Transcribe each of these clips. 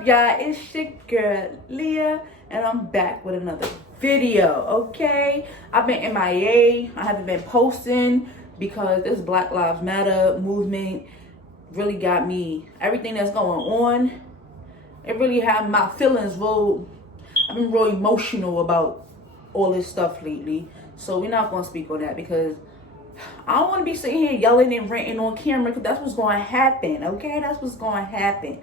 up, y'all? It's your girl Leah, and I'm back with another video. Okay, I've been MIA. I haven't been posting because this Black Lives Matter movement really got me. Everything that's going on, it really had my feelings real. I've been real emotional about all this stuff lately. So we're not gonna speak on that because I don't want to be sitting here yelling and ranting on camera because that's what's going to happen, okay? That's what's going to happen.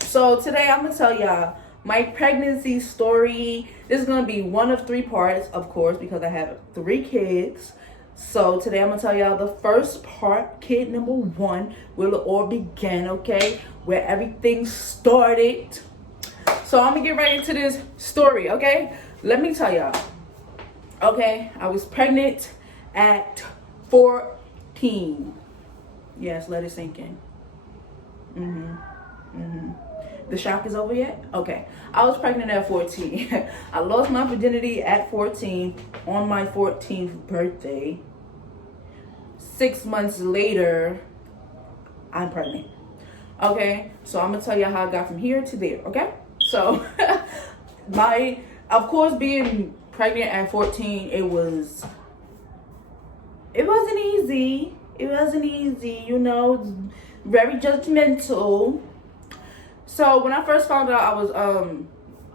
So today I'm going to tell y'all my pregnancy story. This is going to be one of 3 parts, of course, because I have 3 kids. So today I'm going to tell y'all the first part, kid number 1, where it all began, okay? Where everything started. So I'm going to get right into this story, okay? Let me tell y'all. Okay, I was pregnant at 14. Yes, let it sink in. The shock is over yet? Okay. I was pregnant at 14. I lost my virginity at 14 on my 14th birthday. 6 months later, I'm pregnant. Okay? So I'm going to tell you how I got from here to there, okay? So, of course, being pregnant at 14, it wasn't easy. It wasn't easy, you know, very judgmental. So when I first found out I was,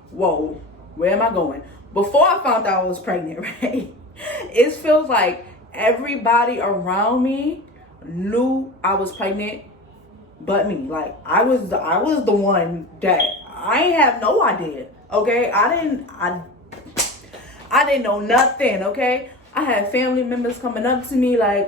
whoa, where am I going? Before I found out I was pregnant, right? It feels like everybody around me knew I was pregnant, but me. Like I was the one that I ain't have no idea. Okay, I didn't know nothing. Okay. I had family members coming up to me like,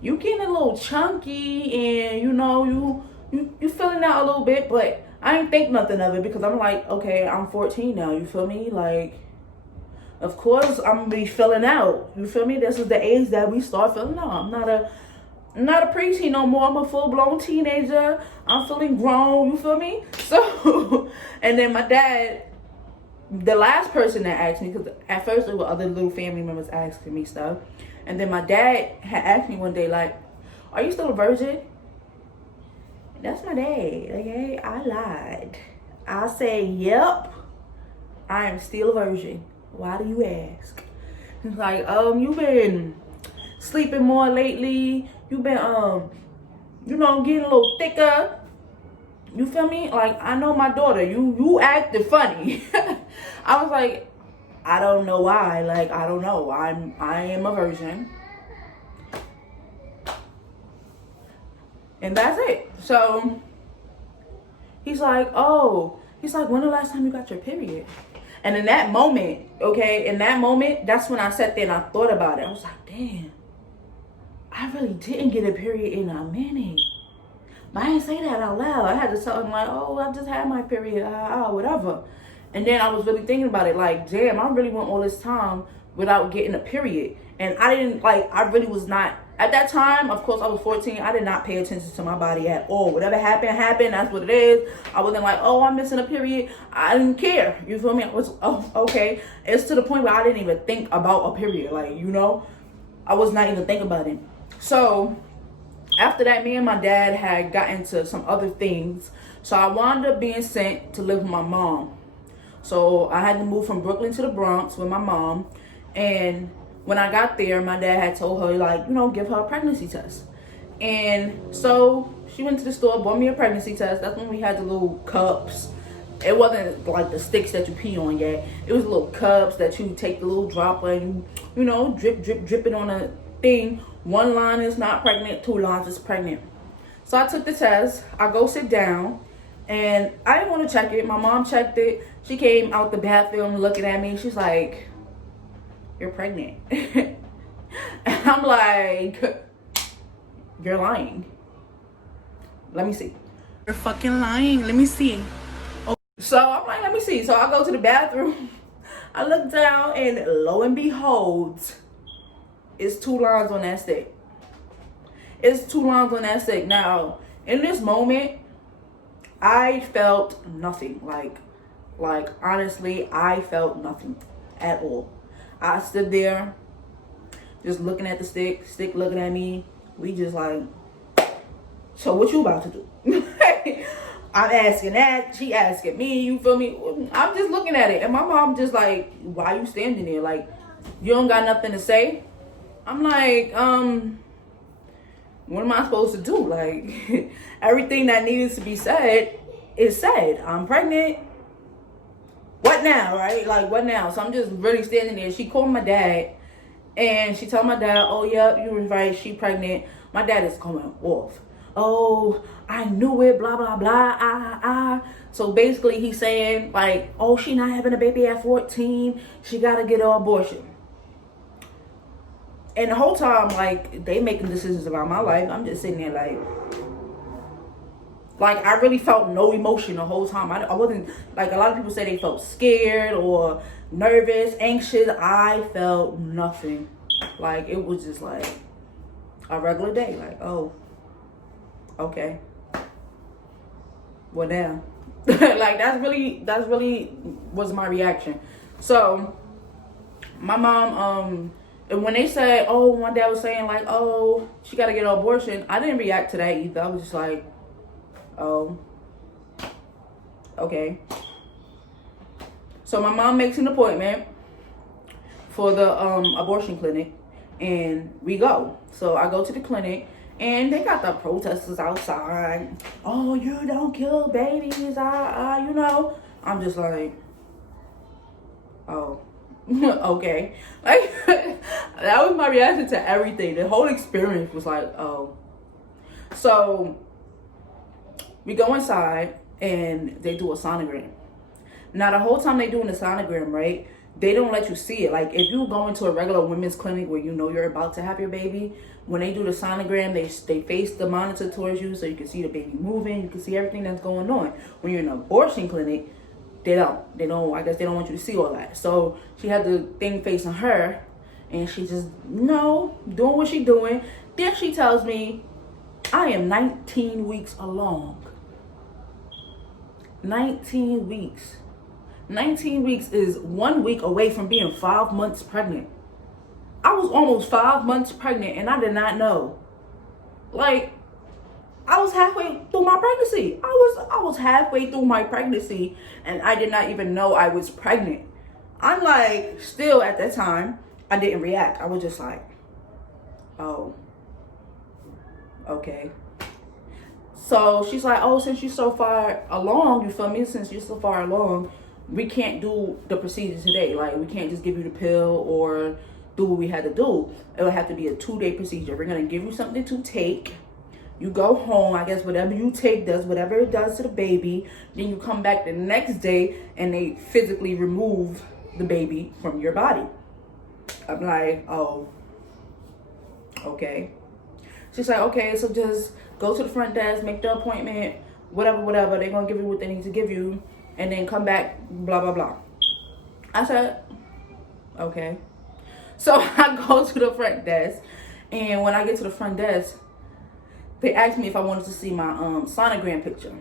you getting a little chunky and you know, you feeling out a little bit, but I ain't think nothing of it because I'm like, okay, I'm 14 now, you feel me? Like, of course I'm gonna be filling out, you feel me? This is the age that we start filling out. I'm not a preteen no more. I'm a full-blown teenager. I'm feeling grown, you feel me? So, and then my dad, the last person that asked me, because at first there were other little family members asking me stuff, and then my dad had asked me one day, like, are you still a virgin? That's my dad, okay? I lied. I said, yep, I am still a virgin. Why do you ask? He's like, you've been sleeping more lately. You've been, you know, getting a little thicker. You feel me? Like, I know my daughter, you acted funny. I was like, I don't know why. Like, I don't know. I am a virgin. And that's it. So, he's like, when the last time you got your period? And in that moment, that's when I sat there and I thought about it. I was like, damn, I really didn't get a period in a minute. But I didn't say that out loud. I had to tell him like, oh, I just had my period, whatever. And then I was really thinking about it like, damn, I really went all this time without getting a period. And I really was not, at that time, of course I was 14, I did not pay attention to my body at all. Whatever happened, that's what it is. I wasn't like, oh, I'm missing a period. I didn't care, you feel me? I was, oh, okay. It's to the point where I didn't even think about a period. Like, you know, I was not even thinking about it. So, after that, me and my dad had got into some other things. So I wound up being sent to live with my mom. So I had to move from Brooklyn to the Bronx with my mom. And when I got there, my dad had told her, like, you know, give her a pregnancy test. And so she went to the store, bought me a pregnancy test. That's when we had the little cups. It wasn't like the sticks that you pee on yet. It was little cups that you take the little dropper and you know, drip it on a thing. 1 line is not pregnant, 2 lines is pregnant. So I took the test. I go sit down, and I didn't want to check it. My mom checked it. She came out the bathroom looking at me. She's like, you're pregnant. And I'm like, you're lying. Let me see. You're fucking lying. Let me see. Oh. So I'm like, let me see. So I go to the bathroom. I look down, and lo and behold, it's 2 lines on that stick. It's 2 lines on that stick. Now, in this moment, I felt nothing. Like honestly, I felt nothing at all. I stood there, just looking at the stick looking at me. We just like, so what you about to do? I'm asking that, she asking me, you feel me? I'm just looking at it. And my mom just like, why you standing there? Like, you don't got nothing to say? I'm like, what am I supposed to do? Like, everything that needs to be said is said. I'm pregnant. What now, right? Like, what now? So I'm just really standing there. She called my dad, and she told my dad, oh, yep, you were right, she pregnant. My dad is going off. Oh, I knew it, blah, blah, blah, So basically he's saying, like, oh, she not having a baby at 14. She got to get an abortion. And the whole time, like, they making decisions about my life. I'm just sitting there like I really felt no emotion the whole time. I wasn't, like, a lot of people say they felt scared or nervous, anxious. I felt nothing. Like, it was just like a regular day. Like, oh, okay. Well, now. Like, that's really was my reaction. So, my mom, and when they said, oh, my dad was saying, like, oh, she got to get an abortion, I didn't react to that either. I was just like, oh, okay. So my mom makes an appointment for the abortion clinic, and we go. So I go to the clinic, and they got the protesters outside. Oh, you don't kill babies, you know. I'm just like, oh, okay. Like, that was my reaction to everything. The whole experience was like, oh. So we go inside, and they do a sonogram. Now, the whole time they doing the sonogram, right, they don't let you see it. Like, if you go into a regular women's clinic where you know you're about to have your baby, when they do the sonogram, they face the monitor towards you so you can see the baby moving. You can see everything that's going on. When you're in an abortion clinic, they don't. I guess they don't want you to see all that. So she had the thing facing her, and she just, doing what she doing. Then she tells me, I am 19 weeks along. 19 weeks. 19 weeks is 1 week away from being 5 months pregnant. I was almost 5 months pregnant, and I did not know. Like, I was halfway through my pregnancy. I was halfway through my pregnancy, and I did not even know I was pregnant. I'm like, still at that time, I didn't react. I was just like, oh, okay. So she's like, oh, since you're so far along, you feel me? Since you're so far along, we can't do the procedure today. Like, we can't just give you the pill or do what we had to do. It would have to be a 2-day procedure. We're going to give you something to take. You go home, I guess whatever you take does whatever it does to the baby. Then you come back the next day and they physically remove the baby from your body. I'm like, oh, okay. She's like, okay, so just go to the front desk, make the appointment, whatever. They're going to give you what they need to give you, and then come back, blah, blah, blah. I said, okay. So I go to the front desk, and when I get to the front desk, they asked me if I wanted to see my sonogram picture.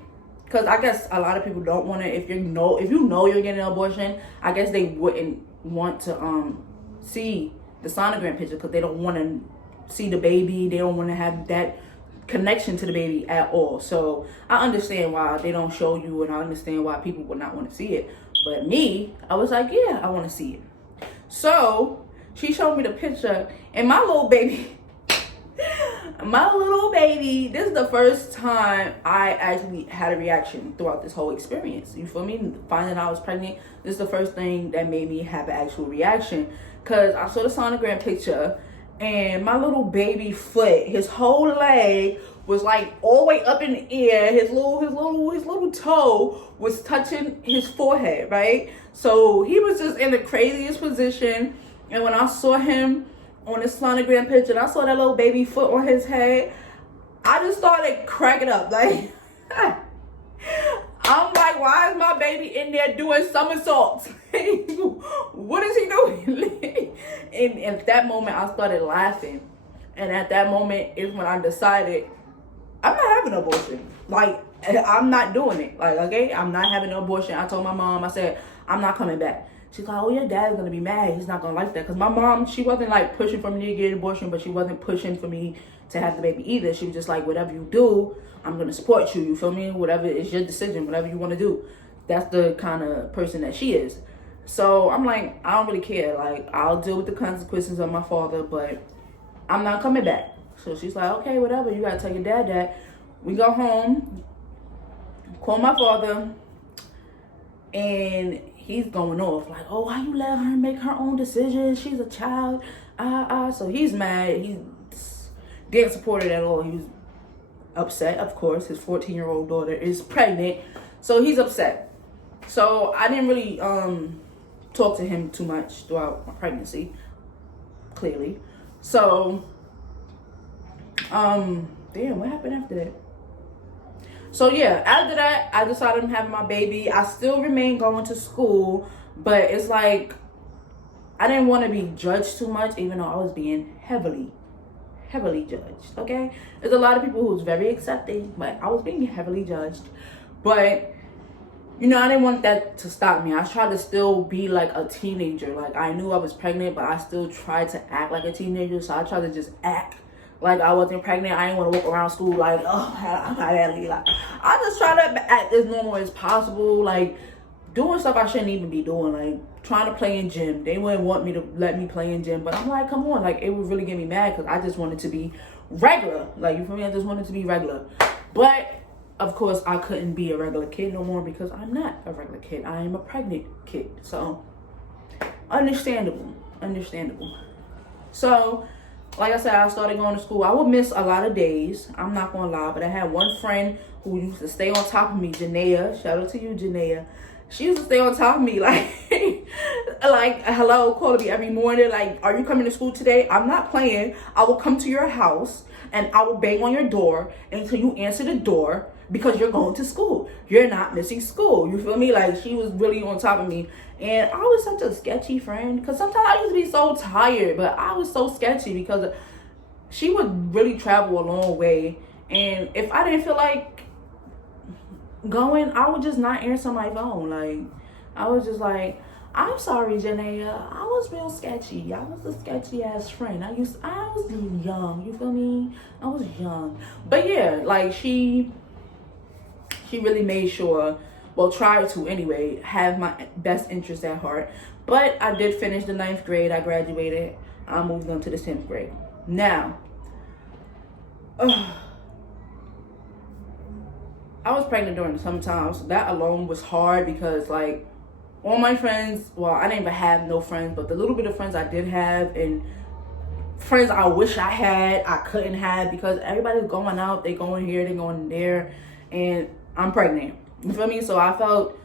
Because I guess a lot of people don't want to, if you know you're getting an abortion, I guess they wouldn't want to see the sonogram picture because they don't want to see the baby. They don't want to have that connection to the baby at all. So I understand why they don't show you, and I understand why people would not want to see it. But me, I was like, yeah, I want to see it. So she showed me the picture, and my little baby, this is the first time I actually had a reaction throughout this whole experience. You feel me? Finding out I was pregnant, this is the first thing that made me have an actual reaction. Because I saw the sonogram picture, and my little baby foot, his whole leg was like all the way up in the air. His little toe was touching his forehead, right? So he was just in the craziest position. And when I saw him on the sonogram picture, and I saw that little baby foot on his head, I just started cracking up. Like, I'm like, why is my baby in there doing somersaults? What is he doing? And at that moment, I started laughing. And at that moment is when I decided, I'm not having an abortion. Like, I'm not doing it. Like, okay, I'm not having an abortion. I told my mom, I said, I'm not coming back. She's like, oh, your dad's gonna be mad. He's not gonna like that. Because my mom, she wasn't like pushing for me to get an abortion, but she wasn't pushing for me to have the baby either. She was just like, whatever you do, I'm gonna support you. You feel me? Whatever is your decision, whatever you want to do. That's the kind of person that she is. So I'm like, I don't really care. Like, I'll deal with the consequences of my father, but I'm not coming back. So she's like, okay, whatever. You gotta tell your dad that. We go home, call my father, and he's going off like, oh, why you let her make her own decisions? She's a child. So he's mad. He didn't support it at all. He was upset, of course. His 14-year-old daughter is pregnant, so he's upset. So I didn't really talk to him too much throughout my pregnancy, clearly. So, damn, what happened after that? So yeah, after that, I decided I'm having my baby. I still remain going to school, but it's like, I didn't want to be judged too much, even though I was being heavily judged, okay? There's a lot of people who's very accepting, but I was being heavily judged. But, you know, I didn't want that to stop me. I tried to still be like a teenager. Like, I knew I was pregnant, but I still tried to act like a teenager. So I tried to just act like I wasn't pregnant. I didn't want to walk around school like, oh, I'm not Ellie. Like, I just tried to act as normal as possible. Like, doing stuff I shouldn't even be doing. Like, trying to play in gym. They wouldn't want me to let me play in gym. But I'm like, come on. Like, it would really get me mad because I just wanted to be regular. Like, you feel me? I just wanted to be regular. But, of course, I couldn't be a regular kid no more because I'm not a regular kid. I am a pregnant kid. So, understandable. So, like I said, I started going to school. I would miss a lot of days. I'm not going to lie. But I had one friend who used to stay on top of me, Janaea. Shout out to you, Janaea. She used to stay on top of me, like, like, hello, calling me every morning, like, are you coming to school today? I'm not playing. I will come to your house, and I will bang on your door until you answer the door, because you're going to school. You're not missing school. You feel me? Like, she was really on top of me, and I was such a sketchy friend, because sometimes I used to be so tired, but I was so sketchy, because she would really travel a long way, and if I didn't feel like going, I would just not answer my phone. Like, I was just like, I'm sorry, Janaea, I was real sketchy. I was a sketchy ass friend. I was young, you feel me? I was young. But yeah, like, she really made sure, well, tried to anyway, have my best interest at heart. But I did finish the 9th grade. I graduated. I moved on to the 10th grade. Now, I was pregnant during the summertime, so that alone was hard because, like, all my friends, well, I didn't even have no friends, but the little bit of friends I did have and friends I wish I had, I couldn't have because everybody's going out, they going here, they going there, and I'm pregnant. You feel me? So I felt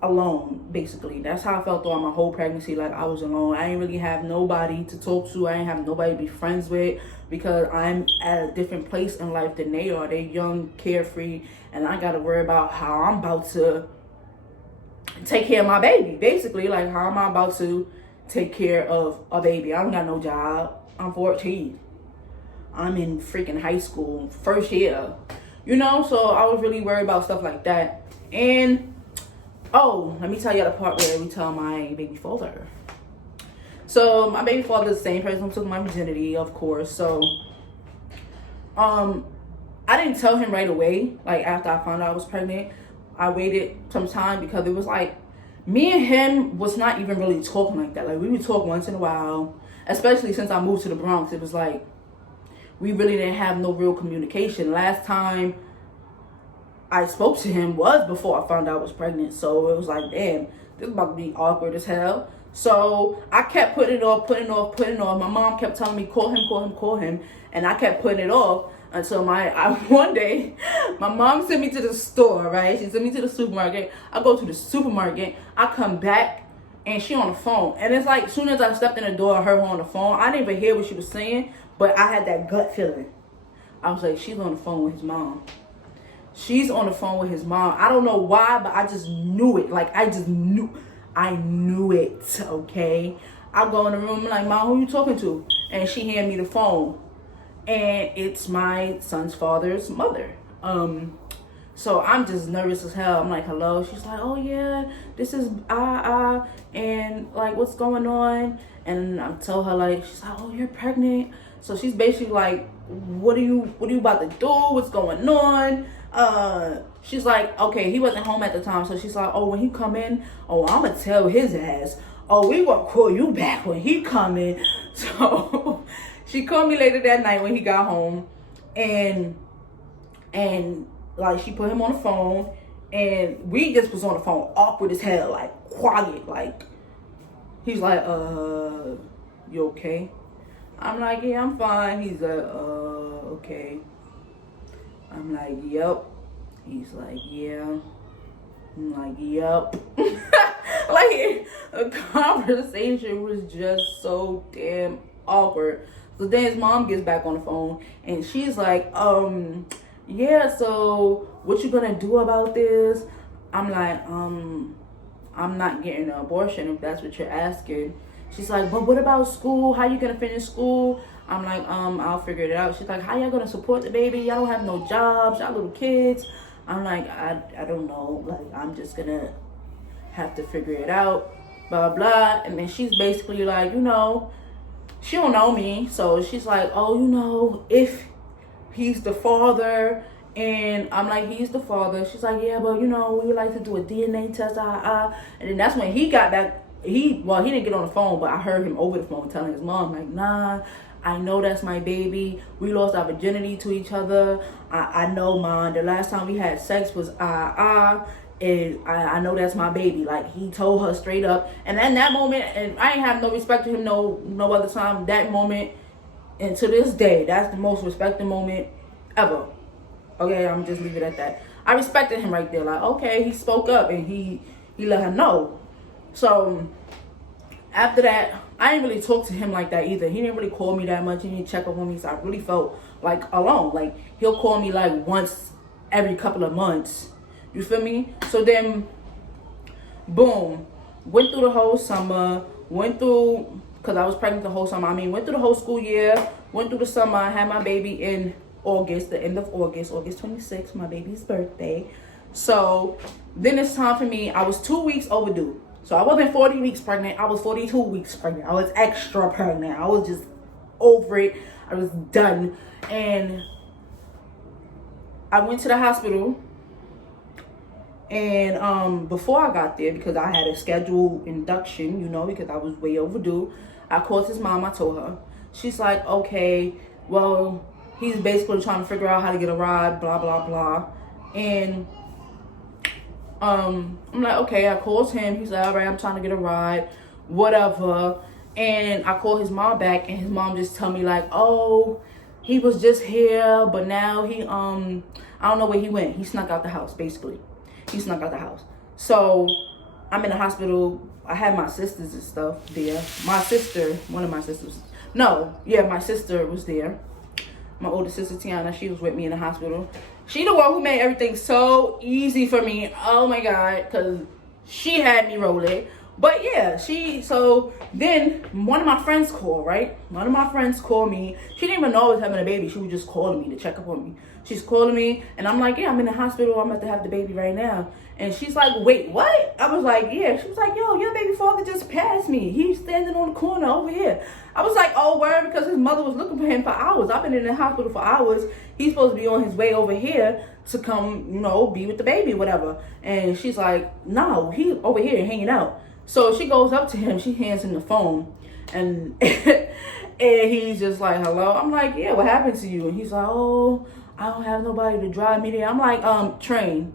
alone, basically. That's how I felt throughout my whole pregnancy. Like, I was alone. I didn't really have nobody to talk to. I didn't have nobody to be friends with because I'm at a different place in life than they are. They young, carefree, and I got to worry about how I'm about to take care of my baby. Basically, like, how am I about to take care of a baby? I don't got no job. I'm 14. I'm in freaking high school, first year. You know, so I was really worried about stuff like that. And oh, let me tell you the part where we tell my baby father. So my baby father is the same person who took my virginity, of course. So I didn't tell him right away. Like, after I found out I was pregnant, I waited some time because it was like me and him was not even really talking like that. Like, we would talk once in a while, especially since I moved to the Bronx. It was like we really didn't have no real communication. Last time I spoke to him was before I found out I was pregnant. So it was like, damn, this is about to be awkward as hell. So I kept putting it off. My mom kept telling me, call him. And I kept putting it off until one day, my mom sent me to the store, right? She sent me to the supermarket. I go to the supermarket. I come back, and she on the phone. And it's like, as soon as I stepped in the door, I heard her on the phone. I didn't even hear what she was saying, but I had that gut feeling. I was like, she's on the phone with his mom. She's on the phone with his mom. I don't know why, but I just knew it. Like, I knew it, okay? I go in the room, I'm like, Mom, who you talking to? And she hand me the phone. And it's my son's father's mother. So I'm just nervous as hell. I'm like, hello. She's like, oh yeah, this is and like, what's going on? And I tell her, like, she's like, oh, you're pregnant. So she's basically like, what are you about to do? What's going on? She's like, okay, he wasn't home at the time. So she's like, oh, when he come in, oh, I'm gonna tell his ass. Oh, we gonna call you back when he come in. So she called me later that night when he got home, and like, she put him on the phone, and we just was on the phone awkward as hell, like quiet. Like, he's like, you okay? I'm like, yeah, I'm fine. He's like, okay. I'm like, yep. He's like, yeah. I'm like, yep. Like, the conversation was just so damn awkward. So then his mom gets back on the phone, and she's like, yeah, so what you gonna do about this? I'm like, I'm not getting an abortion if that's what you're asking. She's like, but what about school? How you gonna finish school? I'm like, I'll figure it out. She's like, how y'all gonna support the baby? Y'all don't have no jobs, y'all little kids. I'm like, I don't know. Like, I'm just gonna have to figure it out, blah, blah. And then she's basically like, you know, she don't know me. So she's like, oh, you know, if he's the father. And I'm like, he's the father. She's like, yeah, but you know, we would like to do a DNA test. And then that's when he got back. He didn't get on the phone, but I heard him over the phone telling his mom, like, nah, I know that's my baby. We lost our virginity to each other. I know, Mom. The last time we had sex was and I know that's my baby. Like, he told her straight up. And in that moment, and I ain't have no respect to him no other time. That moment, and to this day, that's the most respected moment ever. Okay, I'm just leave it at that. I respected him right there. Like, okay, he spoke up and he let her know. So after that, I didn't really talk to him like that either. He didn't really call me that much. He didn't check up on me. So I really felt like alone. Like, he'll call me like once every couple of months. You feel me? So then, boom, went through the whole summer. Because I was pregnant the whole summer. Went through the whole school year. Went through the summer. I had my baby in August, the end of August 26th, my baby's birthday. So then it's time for me. I was 2 weeks overdue. So I wasn't 40 weeks pregnant. I was 42 weeks pregnant. I was extra pregnant. I was just over it. I was done. And I went to the hospital. And before I got there, because I had a scheduled induction, you know, because I was way overdue, I called his mom. I told her. She's like, okay, well, he's basically trying to figure out how to get a ride, blah, blah, blah. And I'm like, okay. I called him. He's like, all right, I'm trying to get a ride, whatever. And I called his mom back, and his mom just tell me like, oh, he was just here, but now he, I don't know where he went. He snuck out the house, basically. He snuck out the house. So I'm in the hospital. I had my sisters and stuff there. My sister was there. My older sister, Tiana, she was with me in the hospital. She the one who made everything so easy for me. Oh my God, because she had me rolling. But yeah, so then one of my friends called, right? One of my friends called me. She didn't even know I was having a baby. She was just calling me to check up on me. She's calling me, and I'm like, yeah, I'm in the hospital. I'm about to have the baby right now. And she's like, wait, what? I was like, yeah. She was like, yo, your baby father just passed me. He's standing on the corner over here. I was like, oh, word, because his mother was looking for him for hours. I've been in the hospital for hours. He's supposed to be on his way over here to come, you know, be with the baby, whatever. And she's like, no, he's over here hanging out. So she goes up to him. She hands him the phone. And and he's just like, hello? I'm like, yeah, what happened to you? And he's like, oh, I don't have nobody to drive me there. I'm like, train.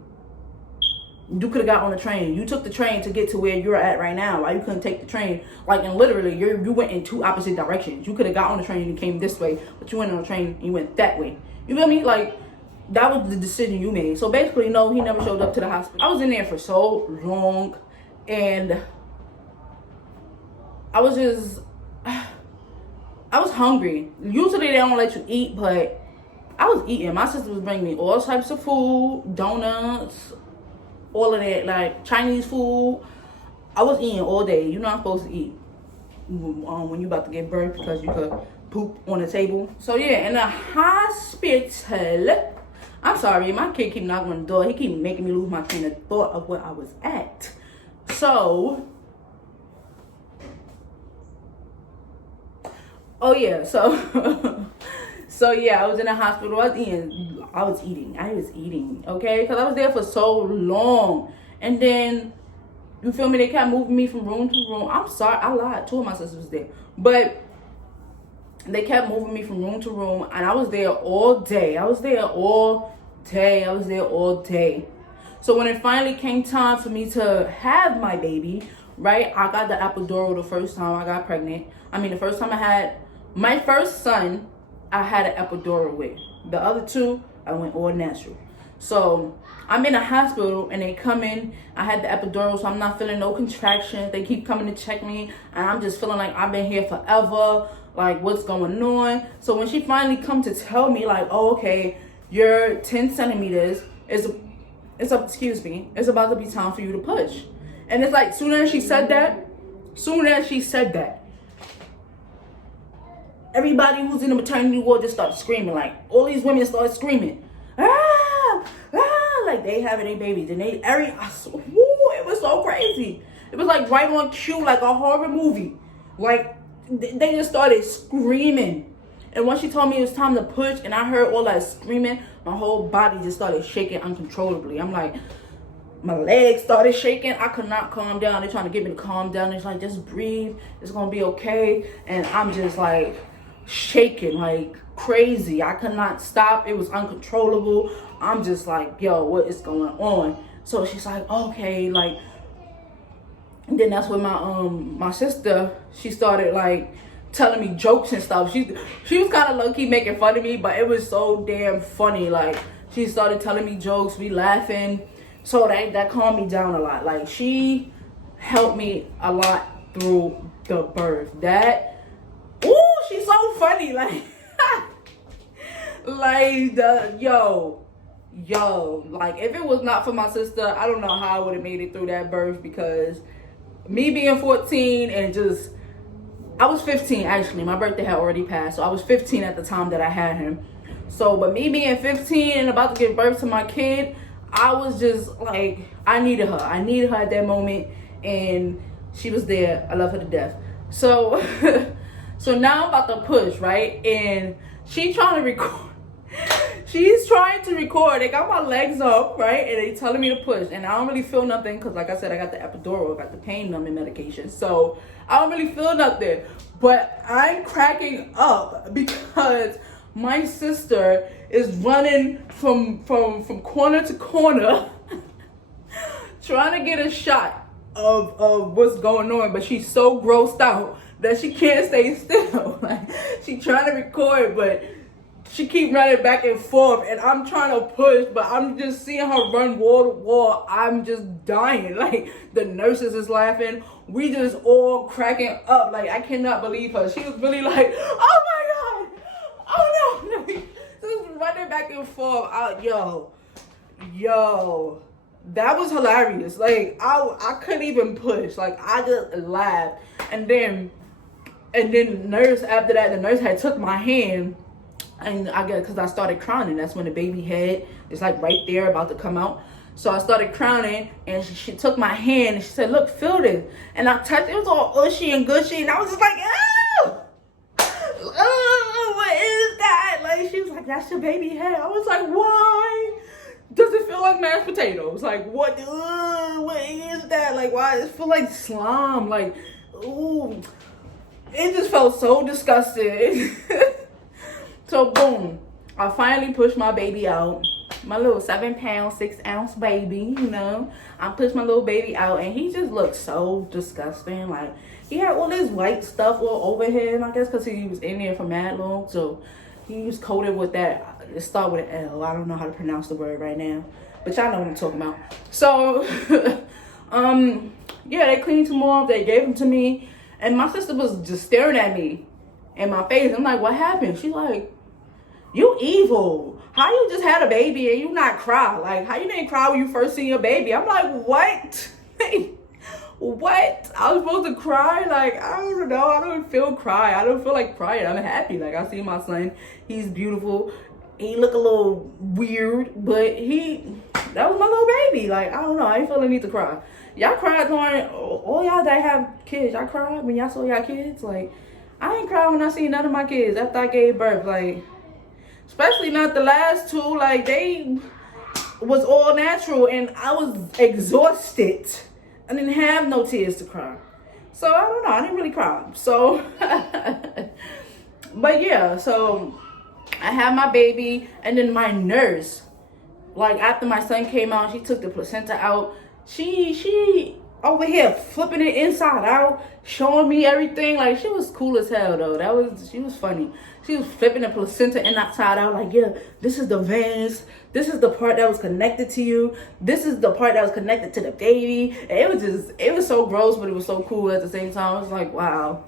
You could have got on the train. You took the train to get to where you're at right now. Why you couldn't take the train? Like, and literally, you went in two opposite directions. You could have got on the train and you came this way, but you went on the train and you went that way. You feel me? Like, that was the decision you made. So basically, no, he never showed up to the hospital. I was in there for so long, and I was hungry. Usually they don't let you eat, but I was eating. My sister was bringing me all types of food, donuts, all of that, like Chinese food. I was eating all day. You know I'm supposed to eat when you about to give birth, because you could poop on the table. So yeah, in the hospital, I'm sorry, my kid keep knocking on the door. He keep making me lose my train of thought of where I was at. So, oh yeah, so so yeah, I was in the hospital. I was eating, okay, because I was there for so long, and then you feel me? They kept moving me from room to room. I'm sorry, I lied. Two of my sisters was there, but they kept moving me from room to room, and I was there all day. So when it finally came time for me to have my baby, right? I got the epidural the first time I got pregnant. I mean, the first time I had my first son, I had an epidural with. The other two, I went all natural. So I'm in a hospital and they come in. I had the epidural, so I'm not feeling no contractions. They keep coming to check me, and I'm just feeling like I've been here forever. Like, what's going on? So when she finally come to tell me, like, oh, okay, you're 10 centimeters. It's about to be time for you to push. And it's like, soon as she said that, everybody who's in the maternity ward just started screaming. Like, all these women started screaming, like they having their babies. And it was so crazy. It was like right on cue, like a horror movie. Like, they just started screaming. And once she told me it was time to push, and I heard all that screaming, my whole body just started shaking uncontrollably. I'm like, my legs started shaking. I could not calm down. They're trying to get me to calm down. It's like, just breathe. It's going to be okay. And I'm just like shaking like crazy. I could not stop. It was uncontrollable. I'm just like, yo, what is going on? So she's like, okay, like, and then that's when my sister, she started like telling me jokes and stuff. She was kind of low-key making fun of me, but it was so damn funny. Like, she started telling me jokes, we laughing. So that calmed me down a lot. Like, she helped me a lot through the birth. She's so funny. Like, like like, if it was not for my sister, I don't know how I would have made it through that birth, because me being 14 and just, I was 15 actually. My birthday had already passed, so I was 15 at the time that I had him. So, but me being 15 and about to give birth to my kid, I was just like, I needed her. I needed her at that moment, and she was there. I love her to death. So, so now I'm about to push, right? And she's trying to record. She's trying to record. They got my legs up, right? And they telling me to push. And I don't really feel nothing because, like I said, I got the epidural. I got the pain numbing medication. So I don't really feel nothing. But I'm cracking up because my sister is running from corner to corner trying to get a shot of what's going on. But she's so grossed out that she can't stay still. Like, she trying to record, but she keep running back and forth, and I'm trying to push, but I'm just seeing her run wall to wall. I'm just dying. Like, the nurses is laughing. We just all cracking up. Like, I cannot believe her. She was really like, oh my God. Oh no. Just running back and forth. Yo. That was hilarious. Like, I couldn't even push. Like, I just laughed. And then nurse, after that, the nurse had took my hand. And I guess because I started crowning, that's when the baby head is like right there about to come out. So I started crowning, and she took my hand and she said, look, feel this. And I touched it. It was all ushy and gushy, and I was just like, oh, what is that? Like, she was like, that's your baby head. I was like, why does it feel like mashed potatoes? Like, what is that? Like, why does it feel like slime? Like, ooh, it just felt so disgusting. So boom, I finally pushed my baby out. My little 7-pound, 6-ounce baby, you know. I pushed my little baby out, and he just looked so disgusting. Like, he had all this white stuff all over him, I guess, because he was in there for mad long. So he was coated with that. It started with an L. I don't know how to pronounce the word right now, but y'all know what I'm talking about. So, yeah, they cleaned him off. They gave him to me, and my sister was just staring at me in my face. I'm like, what happened? She's like, you evil. How you just had a baby and you not cry? Like, how you didn't cry when you first seen your baby? I'm like, what? What? I was supposed to cry? Like, I don't know. I don't feel cry. I don't feel like crying. I'm happy. Like, I see my son. He's beautiful. he look a little weird, but that was my little baby. Like, I don't know, I ain't feel the need to cry. Y'all cried during, all y'all that have kids, y'all cried when y'all saw y'all kids? Like, I ain't cried when I seen none of my kids after I gave birth. Like, especially not the last two. Like, they was all natural and I was exhausted. I didn't have no tears to cry. So, I don't know, I didn't really cry. So, but yeah, so I had my baby, and then my nurse, like after my son came out, she took the placenta out. She over here flipping it inside out, showing me everything. Like, she was cool as hell though. She was funny. She was flipping the placenta inside out, like, yeah, this is the veins. This is the part that was connected to you. This is the part that was connected to the baby. And it was so gross, but it was so cool at the same time. I was like, wow.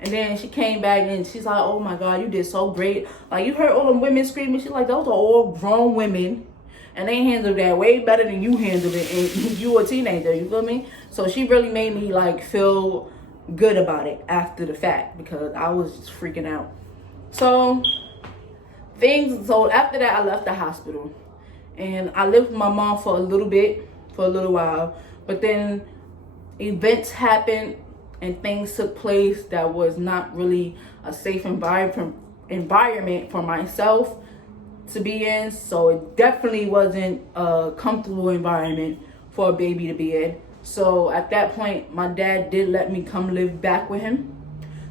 And then she came back and she's like, oh my God, you did so great. Like, you heard all them women screaming. She's like, those are all grown women. And they handled that way better than you handled it. And you were a teenager, you feel me? So she really made me like feel good about it after the fact, because I was just freaking out. So after that, I left the hospital. And I lived with my mom for a little while. But then events happened and things took place that was not really a safe environment for myself to be in. So it definitely wasn't a comfortable environment for a baby to be in. So at that point, my dad did let me come live back with him.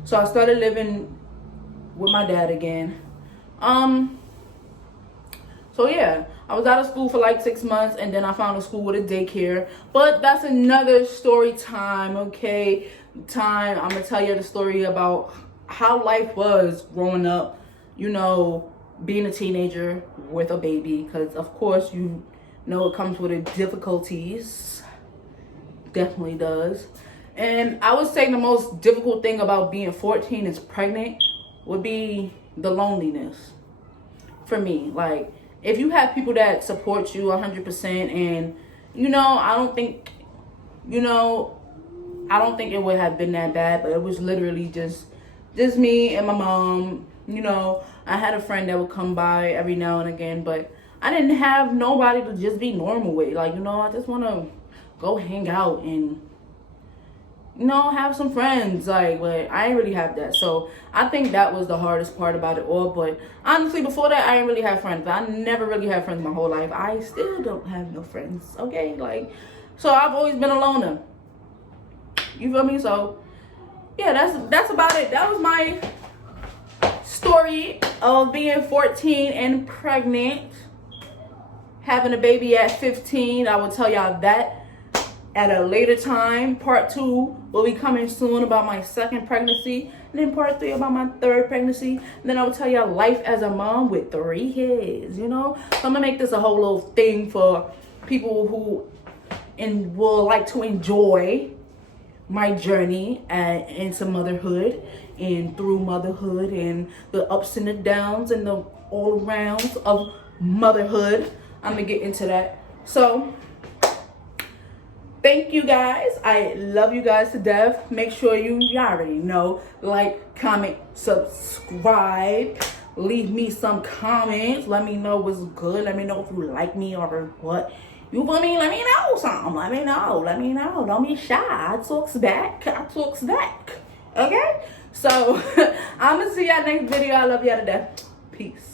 So I started living with my dad again. So yeah, I was out of school for like 6 months, and then I found a school with a daycare. But that's another story time, okay? I'm gonna tell you the story about how life was growing up, you know, being a teenager with a baby, because of course you know it comes with its difficulties. Definitely does. And I would say the most difficult thing about being 14 is pregnant would be the loneliness for me. Like, if you have people that support you 100%, and you know, I don't think it would have been that bad, but it was literally just me and my mom. You know, I had a friend that would come by every now and again, but I didn't have nobody to just be normal with. Like, you know, I just want to go hang out and, you know, have some friends. Like, but I didn't really have that. So I think that was the hardest part about it all. But honestly, before that, I didn't really have friends. I never really had friends my whole life. I still don't have no friends, okay? Like, so I've always been a loner. You feel me? So yeah, that's about it. That was my story of being 14 and pregnant, having a baby at 15. I will tell y'all that at a later time. Part 2 will be coming soon about my second pregnancy, and then part 3 about my third pregnancy. And then I will tell y'all life as a mom with 3 kids, you know. So I'm gonna make this a whole little thing for people who will like to enjoy my journey into motherhood, and through motherhood, and the ups and the downs and the all arounds of motherhood. I'm gonna get into that. So thank you guys. I love you guys to death. Make sure y'all already know, like, comment, subscribe, leave me some comments. Let me know what's good. Let me know if you like me or what. You feel me? Let me know something. Let me know. Don't be shy. I talks back. Okay? So, I'm going to see y'all next video. I love y'all to death. Peace.